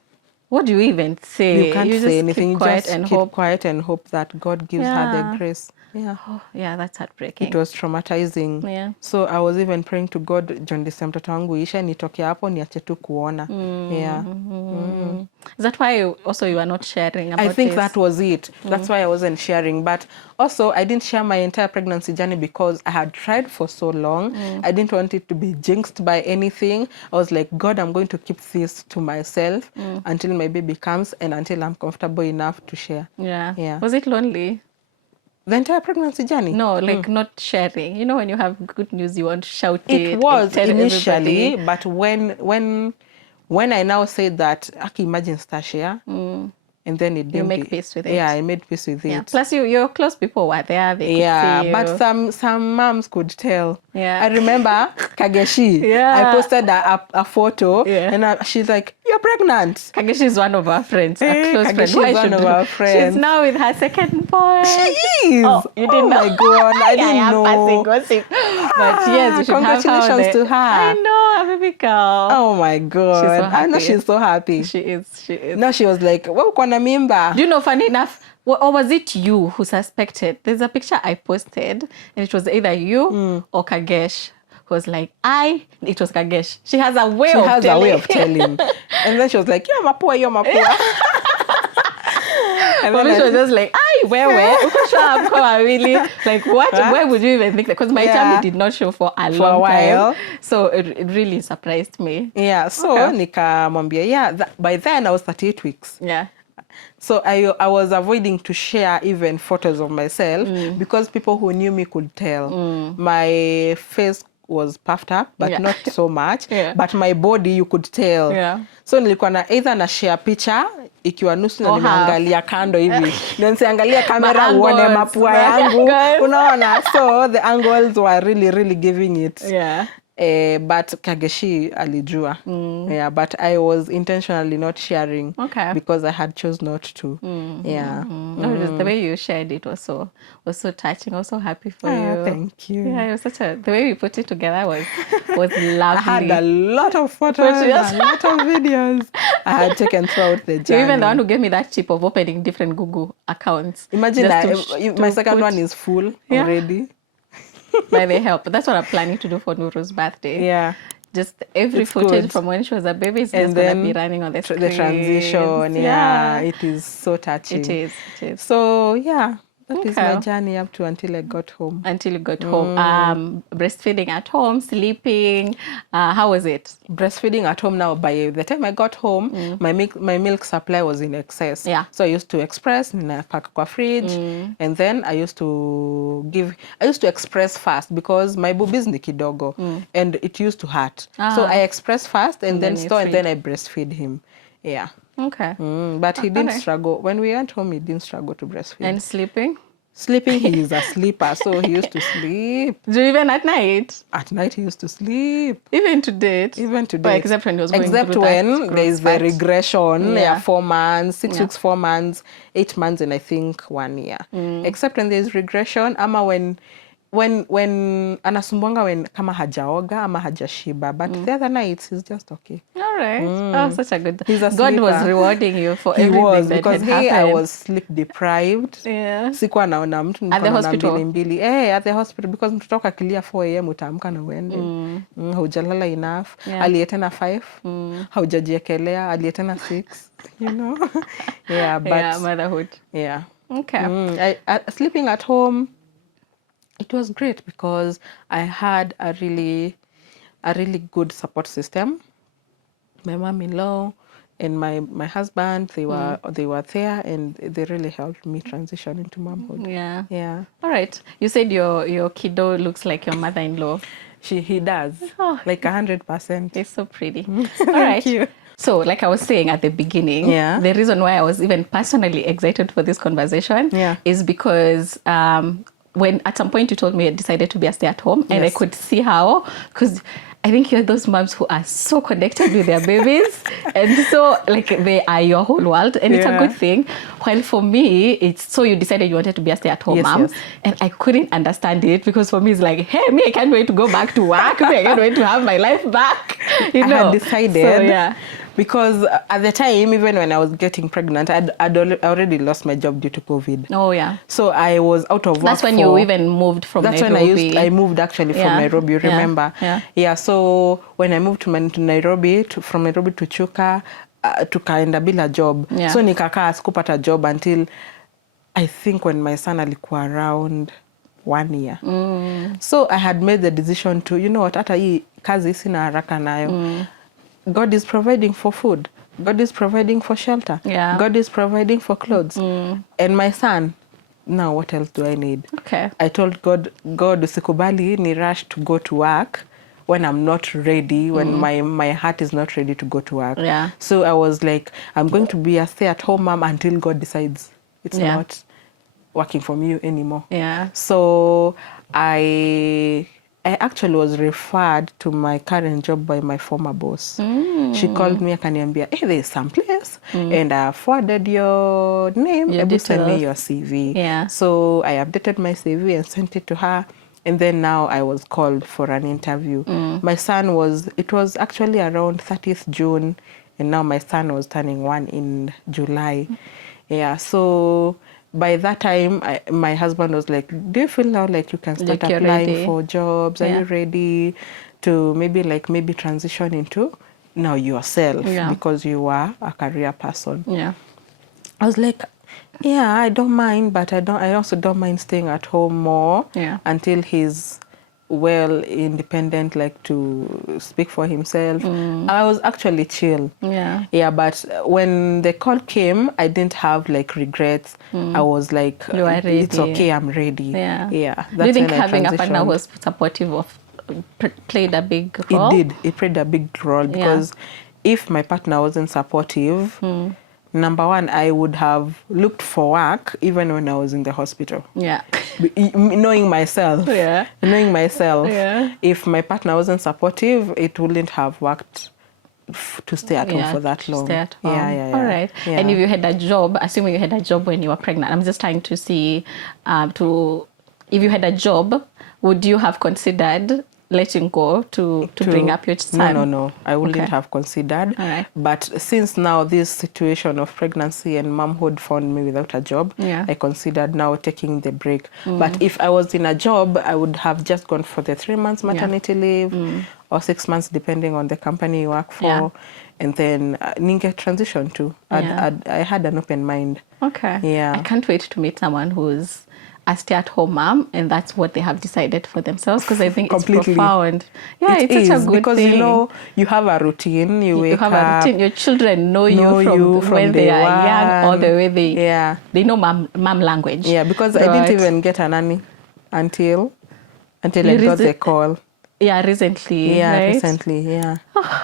What do you even say? You can't say anything. Keep quiet and keep quiet and hope that God gives her the grace. Yeah. Oh, yeah, that's heartbreaking. It was traumatizing. Yeah. So I was even praying to God, jaundice mtoto wangu ishe nitoke hapo niache tu kuona. Yeah. Is that why also you are not sharing about I think this? that was it. That's why I wasn't sharing. But also I didn't share my entire pregnancy journey because I had tried for so long. I didn't want it to be jinxed by anything. I was like, God, I'm going to keep this to myself until my baby comes and until I'm comfortable enough to share. Yeah. Yeah. Was it lonely? The entire pregnancy journey? No, like not sharing. You know, when you have good news, you want to shout it. It was initially, everybody. but when I now say that, I can imagine share, and then you make peace with it. Yeah, I made peace with it. Plus, your close people were there. They could see you. But some moms could tell. Yeah. I remember Kageshi. I posted a photo, and she's like, "You're pregnant." Kageshi is one of our friends. A close Kageshi is one of our friends. She's now with her second boy. She is. Oh, you didn't know? Oh my God, I didn't know. Passing gossip. But yes, you should congratulations to her. I know, a baby girl. Oh my God. She's so happy. I know she's so happy. She is. No, she was like, "Well, kona mimba." Do you know, funny enough, or was it you who suspected? There's a picture I posted, and it was either you or Kagesh. Who was like, it was Kagesh. She has a way of telling. And then she was like, "You're mapua, you're mapua." And then she was just like, where? Really? Like, what? Where would you even think that? Because my tummy did not show for a long while. Time. So it really surprised me. Yeah, so nikamwambia, by then I was 38 weeks. Yeah. So I was avoiding to share even photos of myself because people who knew me could tell. My face was puffed up, but not so much. But my body, you could tell. Yeah. So nilikuwa either na share picha ikiwa nusu na nimeangalia kando hivi. Na nisiangalia kamera uone mapua yangu. Unaona? So the angles were really giving it. Yeah. But Kageshi alijua. Yeah, but I was intentionally not sharing because I had chose not to. Yeah. The way you shared it was so touching. I was so happy for you. Thank you. Yeah, it was the way we put it together was lovely. I had a lot of photos, a lot of videos I had taken throughout the journey. You're even the one who gave me that tip of opening different Google accounts. Imagine that my second one is full already. By the help. That's what I'm planning to do for Nuru's birthday. Yeah. Just every footage from when she was a baby is just going to be running on the screen. The transition, it is so touching. It is. So, yeah, That is my journey up to until I got home. Until you got home. Breastfeeding at home, sleeping. How was it? Breastfeeding at home now, by the time I got home, my milk supply was in excess. Yeah. So I used to express, pack kwa fridge, and then I used to express fast because my boobies ni kidogo, and it used to hurt. So I express fast and then store, and then I breastfeed him. Yeah. Okay. But he didn't struggle. When we went home, he didn't struggle to breastfeed. And sleeping? Sleeping, he is a sleeper, so he used to sleep. Even at night? At night, he used to sleep. Even to date? Even to date. Well, except when he was going except through when there is the regression, yeah. 4 months, 6 weeks, 4 months, 8 months, and I think 1 year. Except when there is regression, ama when anasumbwanga when kama hajaoga ama hajashiba, but the other nights he's just okay. All right. Oh, such a good. He's a God was rewarding you for everything was, that because had happened. I was sleep deprived. Yeah. Sikuwa naona mtu at the hospital. mbili. At the hospital, because mtoto akilia 4 am utaamka na uende. Haujalala enough. Yeah. Alietena 5. Haujajiekelea. Alietena 6. You know. Yeah, but yeah, motherhood. Yeah. Okay. Sleeping at home, it was great because I had a really good support system. My mom-in-law and my husband, they were there, and they really helped me transition into momhood. Yeah. Yeah. All right. You said your kiddo looks like your mother-in-law. He does. Oh. Like 100%. He's so pretty. All right. Thank you. So, like I was saying at the beginning, the reason why I was even personally excited for this conversation is because when at some point you told me you decided to be a stay-at-home, and I could see how, because I think you're those moms who are so connected with their babies, and so like they are your whole world, and it's a good thing. While for me, it's so you decided you wanted to be a stay-at-home mom, and I couldn't understand it, because for me it's like, hey, me, I can't wait to go back to work. Me, I can't wait to have my life back. You know? I had decided. So, because at the time, even when I was getting pregnant, I'd already lost my job due to COVID. Oh, yeah. So I was out of work. That's when you even moved from Nairobi. That's when I moved actually from Nairobi, remember? Yeah, so when I moved to Nairobi, from Nairobi to Chuka, tukaenda bila job. So nikakaa sikupata job until I think when my son alikuwa around 1 year. So I had made the decision to, you know what, hata hii kazi sina haraka nayo. God is providing for food. God is providing for shelter. God is providing for clothes. And my son, now what else do I need? Okay. I told God, usikubali ni rush to go to work when I'm not ready, when my heart is not ready to go to work. So I was like, I'm going to be a stay-at-home mom until God decides it's not working for me anymore. So I actually was referred to my current job by my former boss. She called me akaniambia, hey, there's some place, and I forwarded your name, send me your CV. So I updated my CV and sent it to her, and then now I was called for an interview. My son it was actually around 30th June, and now my son was turning 1 in July. So by that time, my husband was like, do you feel now like you can start applying for jobs? Are you ready to maybe transition into now yourself because you are a career person? I was like, I don't mind, but I also don't mind staying at home more until he's well independent, like to speak for himself. I was actually chill. But when the call came, I didn't have like regrets. I was like, it's okay, I'm ready. Do you think having a partner who was supportive of played a big role? It played a big role, because if my partner wasn't supportive, number one, I would have looked for work even when I was in the hospital. Knowing myself. If my partner wasn't supportive, it wouldn't have worked to stay at home for that long. Stay at home. All right. And if you had a job, assuming you had a job when you were pregnant, I'm just trying to see, if you had a job, would you have considered letting go to bring up your son? No. I wouldn't have considered. But since now this situation of pregnancy and momhood found me without a job, I considered now taking the break. But if I was in a job, I would have just gone for the 3 months maternity leave or 6 months, depending on the company you work for. and then ninge transition to. I had an open mind. Okay. Yeah. I can't wait to meet someone who's a stay-at-home mom, and that's what they have decided for themselves, because I think it's profound. Yeah, it's such a good because thing. You know, you have a routine. You wake have up, a routine. Your children know you from when they are young all the way they know mom language. Yeah, because I didn't even get a nanny until I got the call. Yeah, recently. Yeah, right? recently. Yeah,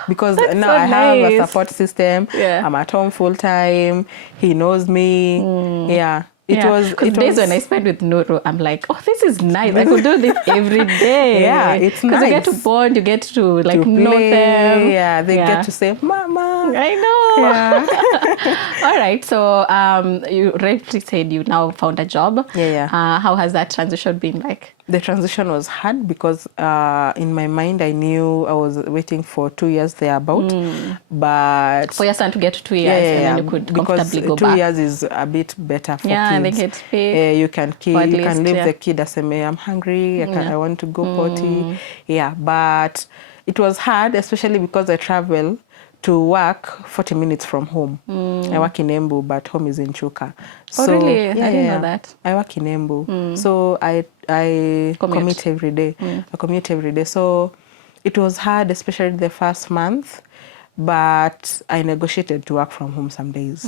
because now so I have nice. a support system. Yeah. I'm at home full time. He knows me. Yeah. It was days when I spent with Nuru, I'm like, oh, this is nice. I could do this every day. Yeah, it's nice. Because you get to bond, you get to like to know them. Yeah, they get to say, Mama. I know. Yeah. All right. So you rightly said you now found a job. Yeah. How has that transition been like? The transition was hard because in my mind I knew I was waiting for 2 years thereabout, but for your son to get to 2 years, and then you could comfortably go back. 2 years is a bit better for kids. I think it's big. You can leave the kid as I'm hungry. I want to go potty. Yeah, but it was hard, especially because I travel to work 40 minutes from home. I work in Embu, but home is in Chuka. Oh, really? I didn't know that. I work in Embu. So I commute every day. I commute every day. So it was hard, especially the first month. But I negotiated to work from home some days.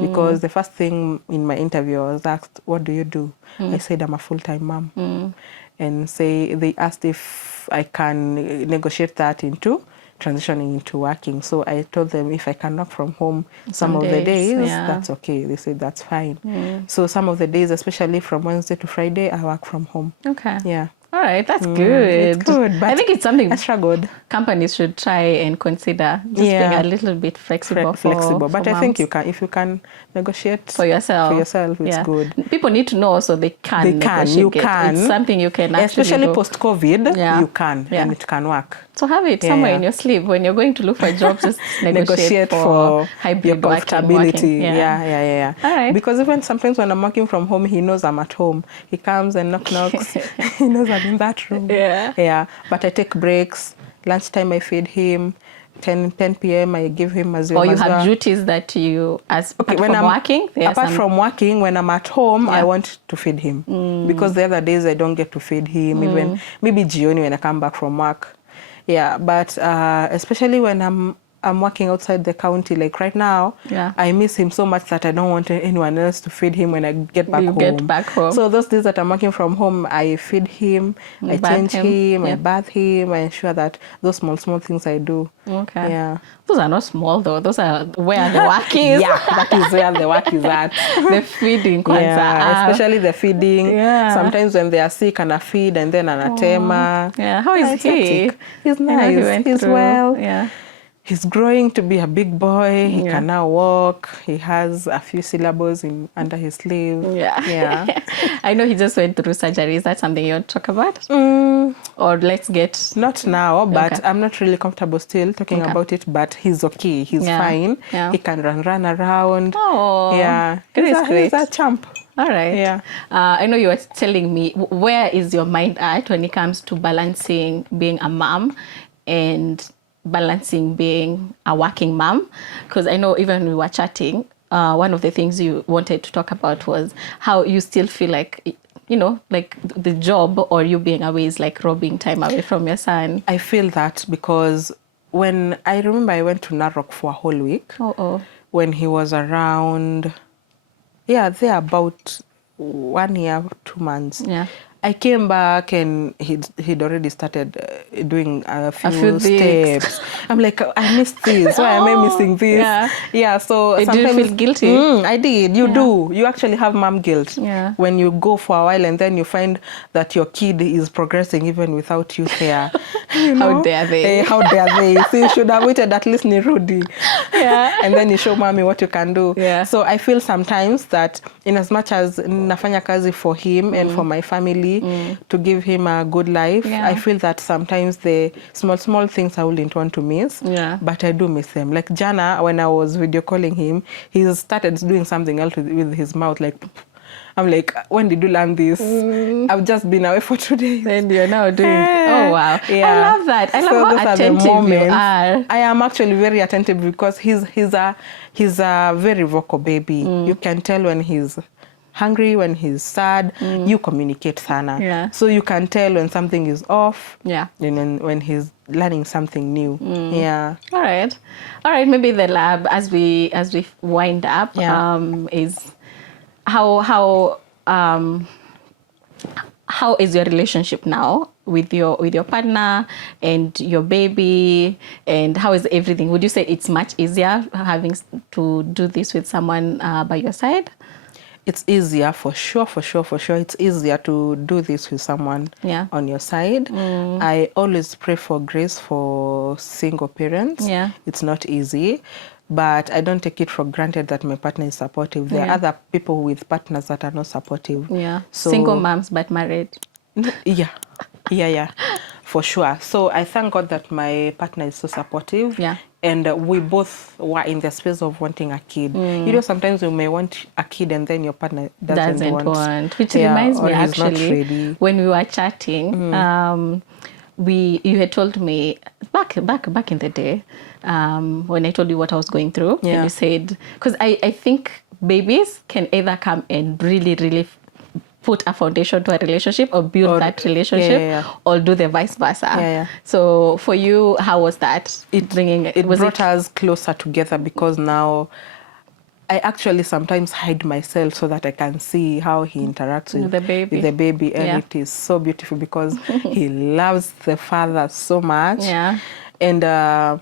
Because the first thing in my interview, I was asked, what do you do? I said, I'm a full-time mom. And they asked if I can negotiate that into transitioning into working. So I told them if I can work from home some of the days, that's okay. They said that's fine. So some of the days, especially from Wednesday to Friday, I work from home. Okay. Yeah. All right, that's good. It's good, but I think it's something I struggled. Companies should try and consider just being a little bit flexible. But I think if you can negotiate for yourself, it's good. People need to know so they can. You can. It's something you can actually especially do. Post-COVID, you can, and it can work. So have it somewhere in your sleeve when you're going to look for a job. Just negotiate for hybrid your comfortability. Yeah. All right. Because even sometimes when I'm working from home, he knows I'm at home. He comes and knocks. He knows I'm in that room. Yeah. But I take breaks. Lunchtime I feed him. 10 p.m. I give him maziwa. Or you have duties that you, apart from working, when I'm at home, I want to feed him. Because the other days I don't get to feed him. Even maybe jioni when I come back from work. Yeah, but especially when I'm working outside the county, like right now, I miss him so much that I don't want anyone else to feed him when I get back home. So those days that I'm working from home, I feed him, I change him, I bath him, I ensure that those small things I do. Okay. Yeah. Those are not small though. Those are where the work is. Yeah, that is where the work is at. The feeding. Especially the feeding. Yeah. Sometimes when they are sick, and I feed, and then anatema. Yeah. How is he? He's nice. He's well. Yeah. He's growing to be a big boy. He can now walk. He has a few syllables under his sleeve. Yeah. I know he just went through surgery. Is that something you want to talk about? Or let's get... Not now, but I'm not really comfortable still talking about it, but he's okay. He's fine. Yeah. He can run around. Oh, yeah. He's a champ. All right. Yeah. I know you were telling me, where is your mind at when it comes to balancing being a mom and balancing being a working mom? Because I know even when we were chatting, one of the things you wanted to talk about was how you still feel like, like the job or you being away is like robbing time away from your son. I feel that because when I remember I went to Narok for a whole week. When he was around, there about 1 year, 2 months. Yeah. I came back and he'd already started doing a few steps. I'm like, I missed this. Why am I missing this? Yeah. So did you feel guilty? I did. You do. You actually have mom guilt when you go for a while and then you find that your kid is progressing even without you there. How dare they? How dare they? So you should have waited at least Nirudi. And then you show mommy what you can do. So I feel sometimes that in as much as nafanya kazi for him and for my family, to give him a good life. I feel that sometimes the small things I wouldn't want to miss, but I do miss them. Like Jana, when I was video calling him, he started doing something else with his mouth, like, I'm like, when did you learn this? I've just been away for 2 days. And you're now doing, oh wow. Yeah. I love that. I love how attentive you are. I am actually very attentive because he's a very vocal baby. You can tell when he's hungry, when he's sad, you communicate sana. Yeah. So you can tell when something is off. Yeah. And then when he's learning something new. Yeah. All right. Maybe the lab, as we wind up, is how is your relationship now with your partner and your baby, and how is everything? Would you say it's much easier having to do this with someone by your side? It's easier for sure. It's easier to do this with someone on your side. I always pray for grace for single parents. Yeah. It's not easy, but I don't take it for granted that my partner is supportive. There are other people with partners that are not supportive. Yeah. So, single moms but married. Yeah, for sure. So I thank God that my partner is so supportive. Yeah. And we both were in the space of wanting a kid. You know, sometimes you may want a kid and then your partner doesn't want. Which reminds me, actually, when we were chatting, you had told me back in the day, when I told you what I was going through, and you said, because I think babies can either come and really, really put a foundation to a relationship or build that relationship, or do the vice versa. So for you, how was that? It brought us closer together, because now I actually sometimes hide myself so that I can see how he interacts with the baby. And it is so beautiful because he loves the father so much. And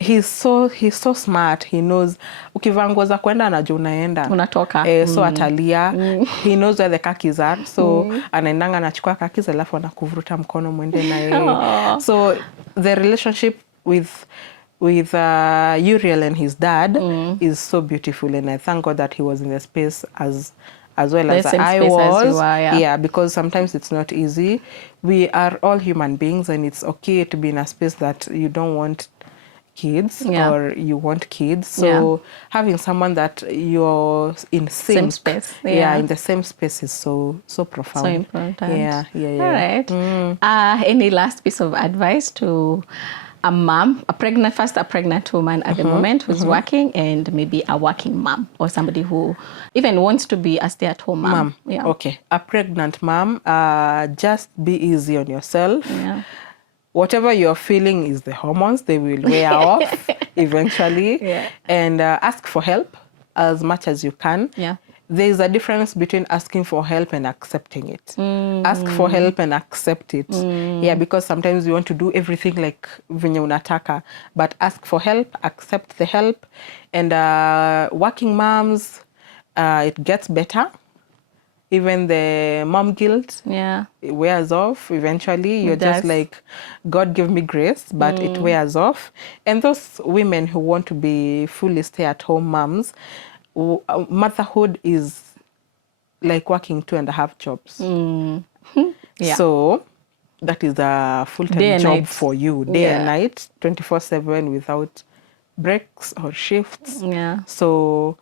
he's so smart. He knows ukivaa nguo za kwenda anajua unaenda. Unatoka. So atalia. He knows where the kakis are. So anaendanga anachukua kakis alafu anakuvuruta mkono mwende na yeye. So the relationship with Uriel and his dad is so beautiful, and I thank God that he was in the space as well as I was. As you are, because sometimes it's not easy. We are all human beings, and it's okay to be in a space that you don't want kids or you want kids. So having someone that you're in same space, in the same space is so profound. So important. Yeah. All right. Any last piece of advice to a mom, a pregnant woman at the moment who's working, and maybe a working mom, or somebody who even wants to be a stay-at-home mom? Okay, a pregnant mom, just be easy on yourself. Whatever you're feeling is the hormones. They will wear off eventually. And ask for help as much as you can. There's a difference between asking for help and accepting it. Ask for help and accept it. Because sometimes you want to do everything like venye unataka. But ask for help, accept the help. And working moms, it gets better. Even the mom guilt it wears off eventually. You're just like, God give me grace, but it wears off. And those women who want to be fully stay-at-home moms, motherhood is like working 2.5 jobs. So that is a full-time job for you, day and night, 24/7, without breaks or shifts. So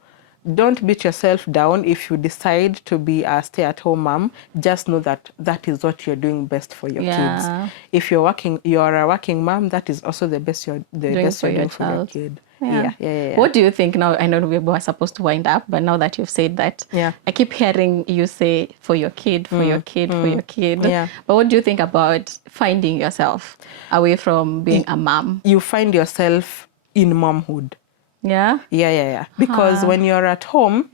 don't beat yourself down if you decide to be a stay-at-home mom. Just know that that is what you're doing best for your kids. If you're a working mom, that is also the best you're doing for your kid. What do you think now? I know we were supposed to wind up, but now that you've said that, I keep hearing you say for your kid, for your kid. But what do you think about finding yourself away from being a mom? You find yourself in momhood. Because when you're at home,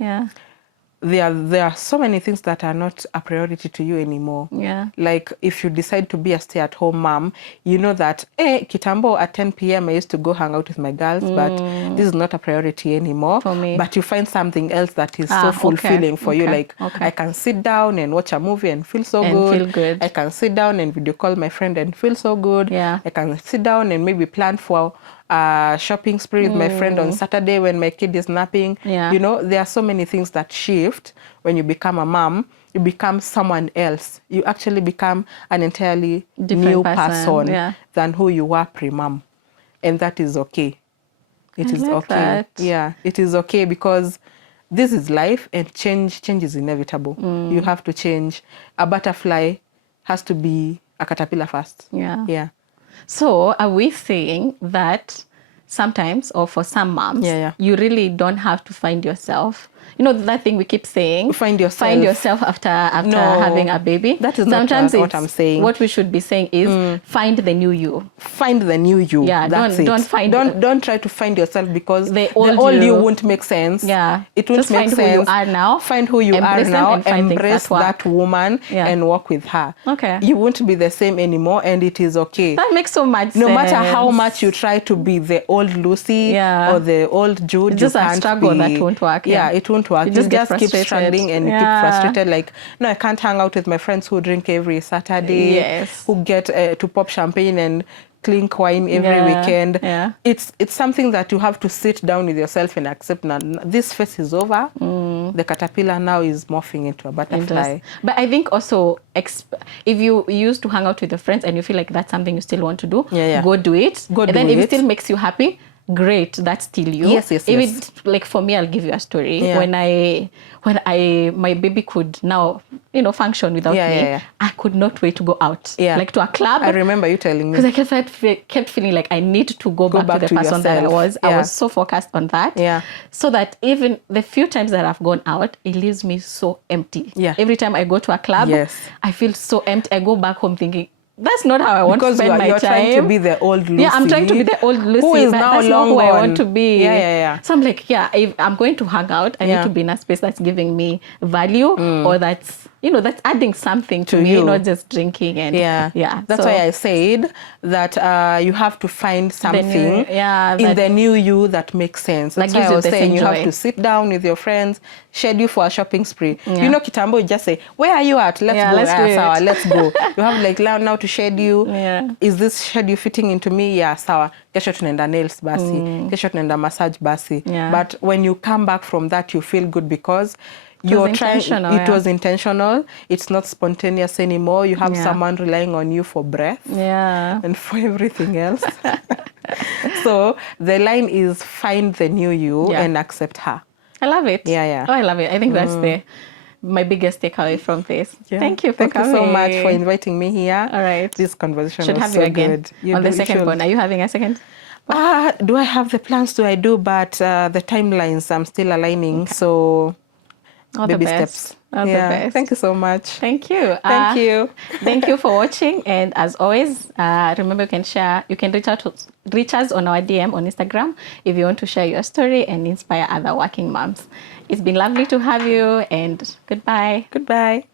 there are so many things that are not a priority to you anymore. Like if you decide to be a stay-at-home mom, you know that, kitambo at 10 p.m. I used to go hang out with my girls, but this is not a priority anymore. For me. But you find something else that is so fulfilling for you. Like I can sit down and watch a movie and feel so good. I can sit down and video call my friend and feel so good. I can sit down and maybe plan for shopping spree with my friend on Saturday when my kid is napping. You know, there are so many things that shift when you become a mom. You become someone else. You actually become an entirely new person than who you were pre-mom. And that is okay. It is okay. It is okay, because this is life, and change is inevitable. You have to change. A butterfly has to be a caterpillar first. Yeah. So are we saying that sometimes, or for some moms, you really don't have to find yourself? You know that thing we keep saying, find yourself after having a baby. That is sometimes not what I'm saying. What we should be saying is find the new you. Find the new you. Yeah, don't try to find yourself, because the old you won't make sense. Yeah, it won't make sense. Find who you are now. Find who you are now. Embrace that woman and work with her. Okay, you won't be the same anymore, and it is okay. That makes so much sense. No matter how much you try to be the old Lucy or the old Jude, it's just a struggle that won't work. Yeah, it won't work. You just keep struggling and keep frustrated. Like, no, I can't hang out with my friends who drink every Saturday, who get to pop champagne and clink wine every weekend. It's something that you have to sit down with yourself and accept. Now, this phase is over. The caterpillar now is morphing into a butterfly. But I think also, if you used to hang out with your friends and you feel like that's something you still want to do, go do it. And then if it still makes you happy, great, that's still you. Yes. It, like for me, I'll give you a story. When my baby could now, function without me, I could not wait to go out, like to a club. I remember you telling me. Because I kept feeling like I need to go back to the person that I was. I was so focused on that. So that even the few times that I've gone out, it leaves me so empty. Every time I go to a club, I feel so empty. I go back home thinking, that's not how I want to spend my time. Because you're trying to be the old Lucy. Yeah, I'm trying to be the old Lucy. Who is now that's long not who gone. I want to be. So I'm like, if I'm going to hang out, I need to be in a space that's giving me value, or that's adding something to me, you. Not just drinking. And that's why I said that you have to find something in the new you that makes sense. That's why I was saying you have to sit down with your friends, schedule for a shopping spree. You know, Kitambo, you just say, where are you at? Let's go. You have like now to schedule. Is this schedule fitting into me? Yeah, sawa. Kesho tunaenda nails basi. Kesho tunaenda massage basi. But when you come back from that, you feel good because you're trying. It was intentional. It's not spontaneous anymore. You have someone relying on you for breath and for everything else. So the line is find the new you and accept her. I love it. Yeah. Oh, I love it. I think that's my biggest takeaway from this. Thank you for coming. Thank you so much for inviting me here. All right. This conversation should was have so you again good. On the second one. Are you having a second? Do I have the plans? I do, but the timelines I'm still aligning. So baby steps. All the best. Thank you so much. Thank you. Thank you. Thank you for watching. And as always, remember you can reach us on our DM on Instagram if you want to share your story and inspire other working moms. It's been lovely to have you, and goodbye. Goodbye.